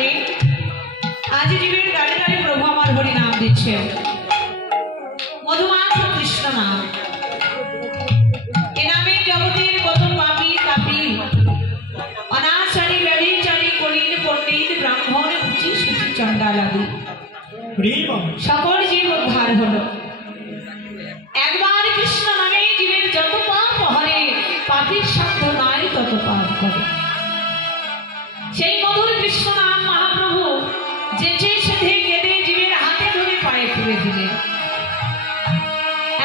জানেন আজ জীবের দাঁড়ে দাঁড়ে প্রভু আমার হরি নাম দিচ্ছে, মধুমাখ কৃষ্ণ নাম। এ নামে জগতের কত পাপী তাপী অনাচারী ব্যভিচারী কলিন পণ্ডিত ব্রাহ্মণ রুচি সুচি চণ্ডালাদি সকল জীব উদ্ধার হলো। একবার কৃষ্ণ নামে জীবের যত পাপ হরে, পাপীর সাধ্য নাই তত পাপ করে। সেই মধুর কৃষ্ণ নাম মহাপ্রভু যেচে সেধে কেঁদে জীবের হাতে ধরে পায়ে তুলে দিলেন।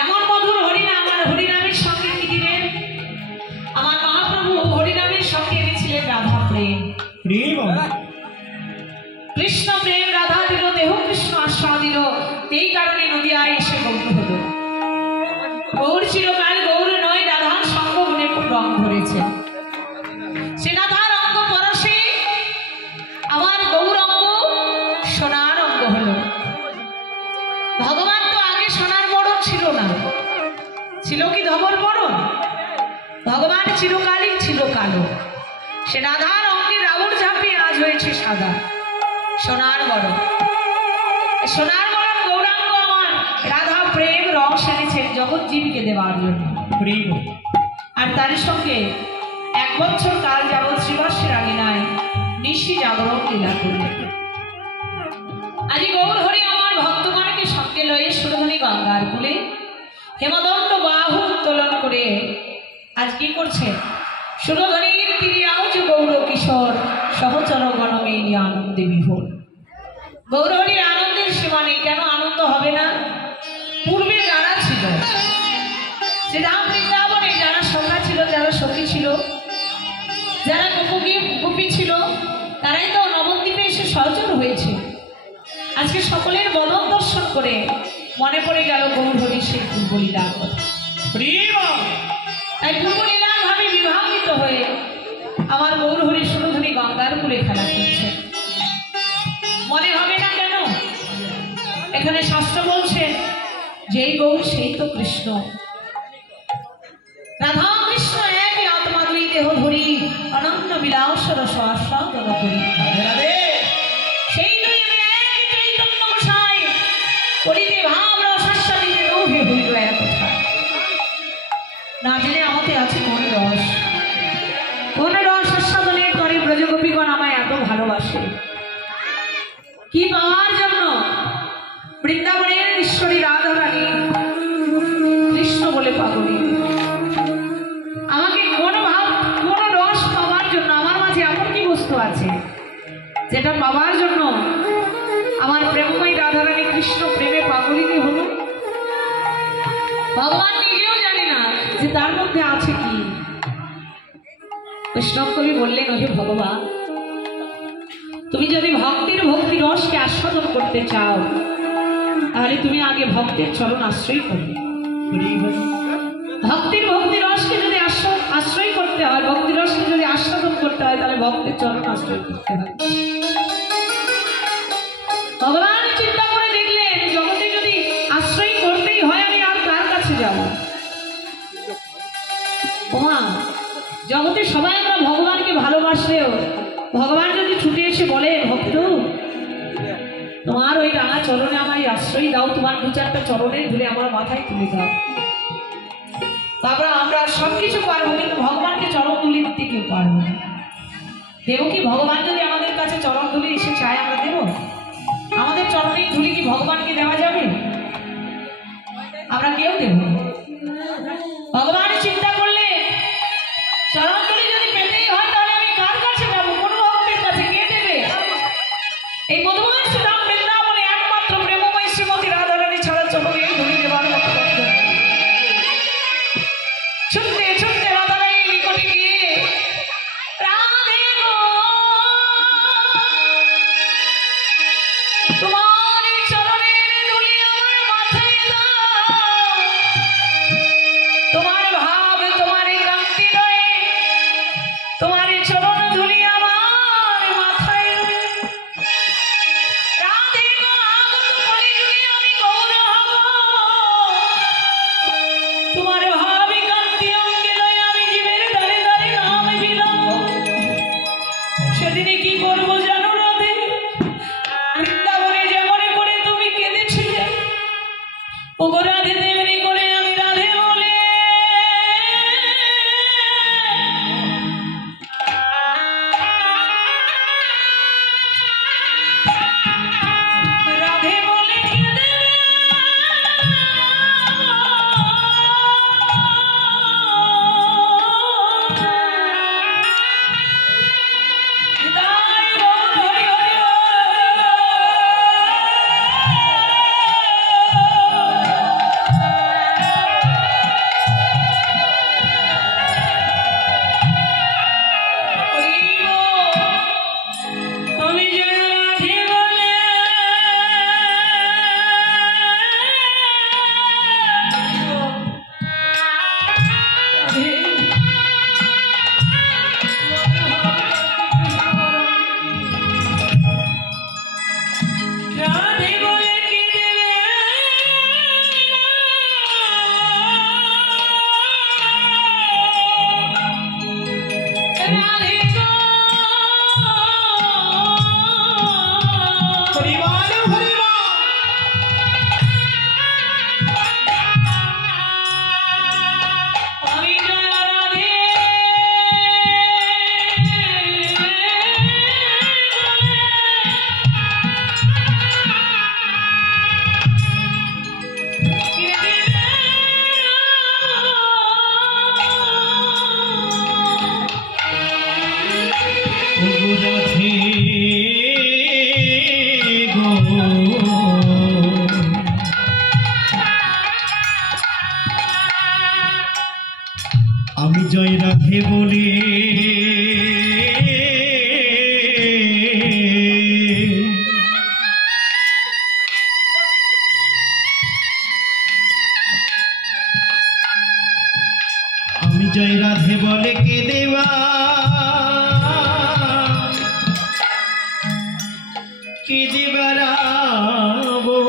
এমন মধুর হরিনাম আর হরিনামের সঙ্গে কি দিলেন? আমার মহাপ্রভু হরিনামের সঙ্গে এনেছিলেন রাধা প্রেম। কৃষ্ণ প্রেম রাধা দিল, দেহ কৃষ্ণ আশ্রয় দিল। এই কারণে নদিয়ায় এসে গৌর হলো। গৌর চিরকাল গৌর নয়, রাধার সঙ্গ গুণে রং ধরেছে। সে রাধার অঙ্গ পরশে আমার গৌর অঙ্গ সোনার অঙ্গ হলো। ভগবান তো আগে সোনার বরণ ছিল না, ছিল কি ধবল বরণ? ভগবান চিরকালই ছিল কালো। সে রাধার অঙ্গে রাবণ ঝাঁপে আজ হয়েছে সাদা, সোনার বরণ। সোনার বরণ গৌরাঙ্গ আমার রাধা প্রেম রং সেনেছেন জগৎ জীবকে দেওয়ার জন্য। আর তার সঙ্গে 1 বছর কাল যাবৎ শ্রীবাসের আঙিনায় নিশি জাগরণ লীলা করলেন। আজ গৌর হরি আমার ভক্তগণকে সঙ্গে লয়ে সুরধনী গঙ্গার কূলে হেমদণ্ড বাহু উত্তোলন করে আজ কি করছে? সুরধনীর তীরে আজ গৌর কিশোর সহচর গণমেই আনন্দে বিভোর। গৌর হরির আনন্দের সীমা নেই। কেন আনন্দ হবে না? পূর্বে যারা ছিল, শ্রীরাম বৃন্দাবনে যারা সখা ছিল, যারা সখী ছিল, যারা গোপী ছিল, তারাই তো নবদ্বীপে এসে সহচর হয়েছে। আজকে সকলের বদন দর্শন করে মনে পড়ে গেল গৌর হরির সেই পূর্বলীলার কথা। তাই পূর্বলীলার ভাবে বিভাবিত হয়ে আমার গৌর হরি সুরধনী গঙ্গার কূলে খেলা করছে। মনে হবে না কেন? এখানে শাস্ত্র বলছে যেই গৌর সেই তো কৃষ্ণ। রাধা কৃষ্ণ একই আত্মা, দুই দেহ ধরি অনন্য বিলাস রস আস্বাদন করি। সেই দুই এক চৈতন্য গোসাই করিতে ভাব রস আস্বাদিতে নৌহে হইল এক কোথায়। না জেনে আমাদের আছে কোন রস, কোন রস আস্বাদনের তরে ব্রজগোপীগণ আমায় এত ভালোবাসে। কি পাওয়ার জন্য? বৃন্দাবনের ঈশ্বরী রাধারানী কৃষ্ণ বলে পাগলী। আমাকে কোন ভাব, কোন রস পাওয়ার জন্য? আমার মাঝে এমন কি বস্তু আছে যেটা পাওয়ার জন্য আমার প্রেমময়ী রাধারানী কৃষ্ণ প্রেমে পাগলিনী হলো? ভগবান নিজেও জানে না যে তার মধ্যে আছে কি। বৈষ্ণব কবি বললেন, ওহে ভগবান, তুমি যদি ভক্তির ভক্তি রসকে আস্বাদন করতে চাও তাহলে তুমি আগে ভক্তের চরণ আশ্রয় করবে। ভক্তির ভক্তি রসকে যদি আশ্রয় করতে হয়, ভক্তি রসকে যদি আস্বাদন করতে হয়, তাহলে ভক্তের চরণ আশ্রয় করতে হয়। ভগবান চিন্তা করে দেখলেন জগতে যদি আশ্রয় করতেই হয় আমি আর কার কাছে যাব? ওমা, জগতে সবাই আমরা ভগবানকে ভালোবাসলেও ভগবান যদি ছুটে এসে বলে, ভক্ত তোমার ওই রাঙা চরণে আমায় আশ্রয় দাও, তোমার 2-4টা চরণের ধরে আমার মাথায় তুলে দাও, তারপর আমরা সবকিছু পারবো, কিন্তু ভগবানকে চরণ তুলে দিতে কেউ পারবো না। দেব কি? ভগবান যদি আমাদের কাছে চরণ তুলে এসে চায় আমরা দেব? আমাদের চরণের ধুলি কি ভগবানকে দেওয়া যাবে? আমরা কেউ দেব না। ভগবান চিন্তা করলে চরণ তুলি যদি পেতেই হয় তাহলে আমি কার কাছে যাবো? কোন ভক্তের কাছে? কে দেবে? এই মধুময় শ্রীরাম বৃন্দাবনে একমাত্র প্রেমময় শ্রীমতী রাধারানী ছাড়া চরণে ধুলি দেওয়ার মতো ছুটতে ছুটতে রাধারানীর নিকটে গিয়ে, রাধে গো তোমার চরণের ধুলি আমার মাথায় দাও, তোমার ভাব তোমার কান্তি রয়ে, তোমার চরণ ধুলি আমার মাথায় রয়ে। রাধে গো আগত কলি যুগে আমি গৌর হব, তোমার ভাবি কান্তি অঙ্গে লয়ে আমি জীবের দ্বারে দ্বারে নাম বিলাম। সেদিনে কি করবো জানো রাধে? ওগো রাধে তেমনি করে আমি রাধে বলে রাধে বলে আমি জয় রাধে বলে আমি জয় রাধে বলে কে দেবা কে দেবারাবো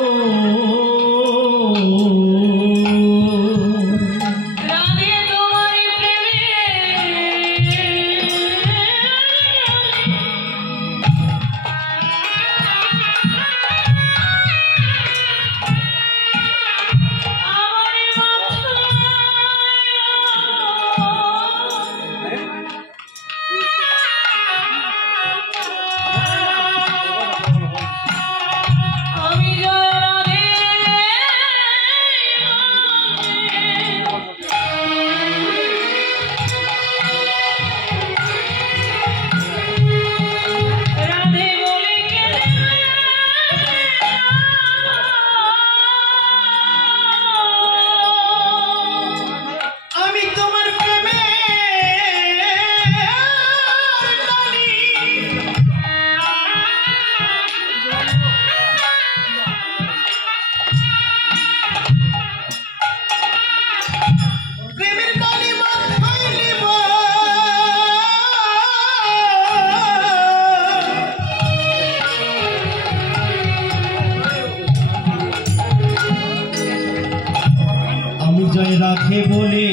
জয় রাধে বলে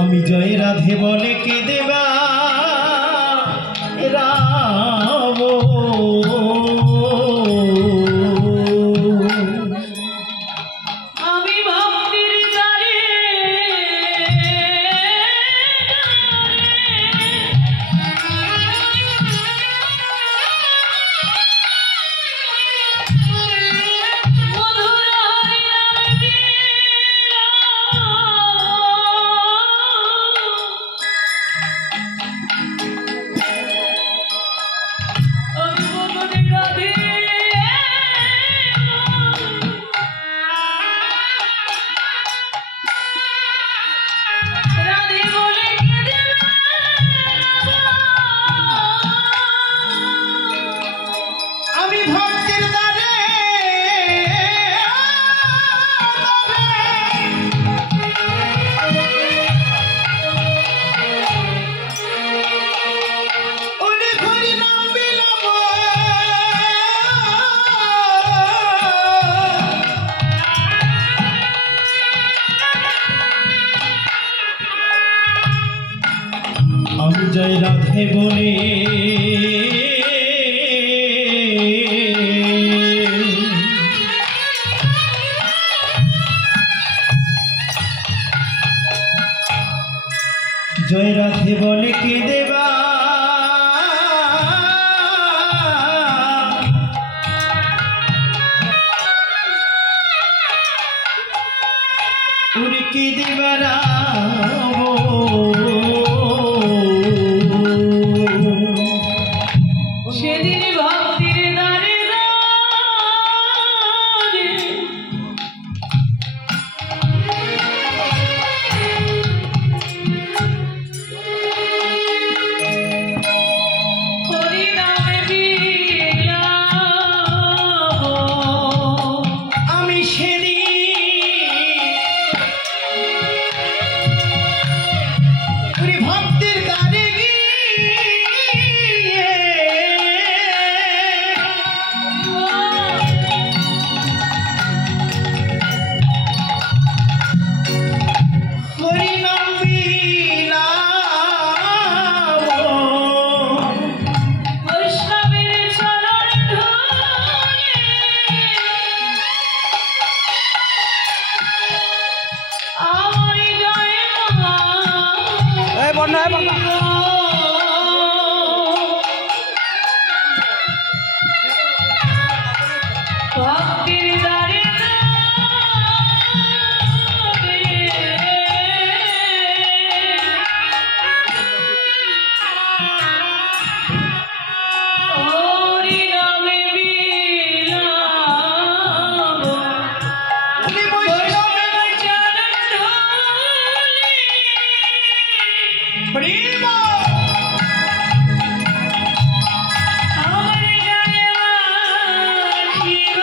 আমি জয় রাধে বলে কে দেবা রাম জয় রাধে বলে কেঁদে বা উড়ে কেঁদে বেড়াবো সেদিন ভক্তির দ্বারে দ্বারে হরি নামে বিলাবো। আমি সেদিন ভক্তির দ্বারে গিয়ে হরি নাম বিলাবো। বৈষ্ণবের চরণ ধুলি আমার গায়ে ভক্তির দ্বারে হরি নামে বিলাবো। উনি বৈষ্ণবের চরণ ধুলি প্রেম আমার গায়ে মাখিব।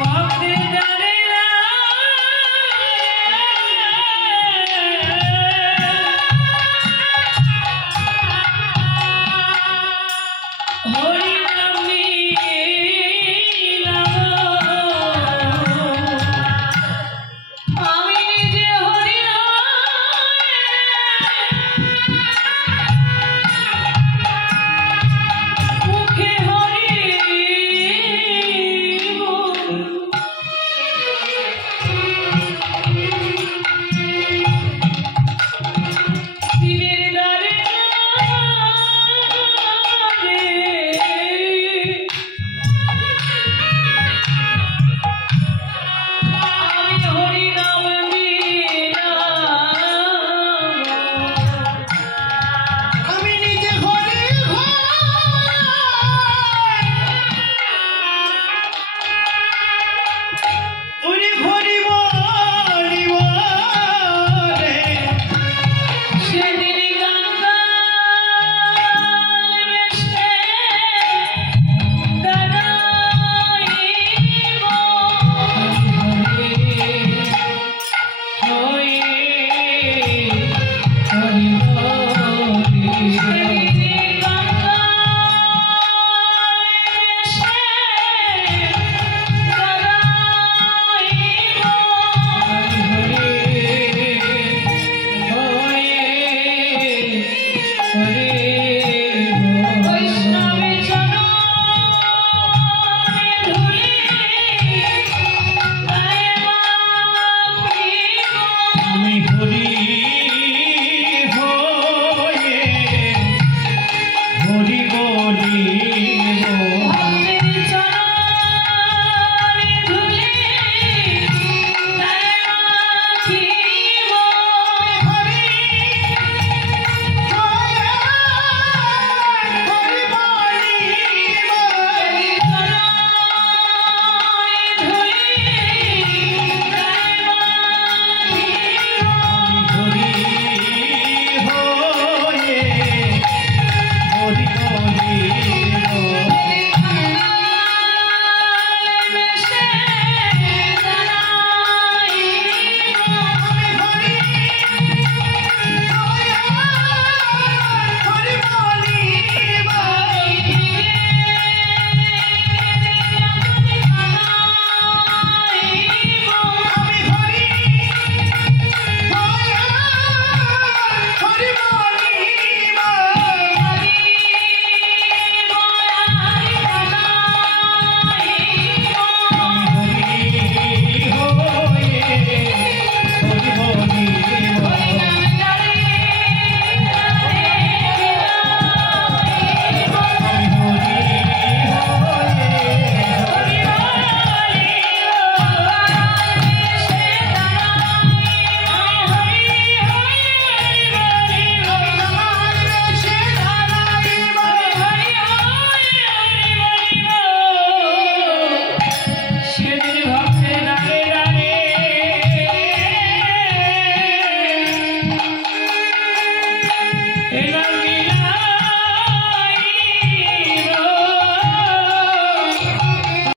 ভক্তির দ্বারে হরি নাম বিলাবো। আমি নিজে হরি হয়ে এ নয়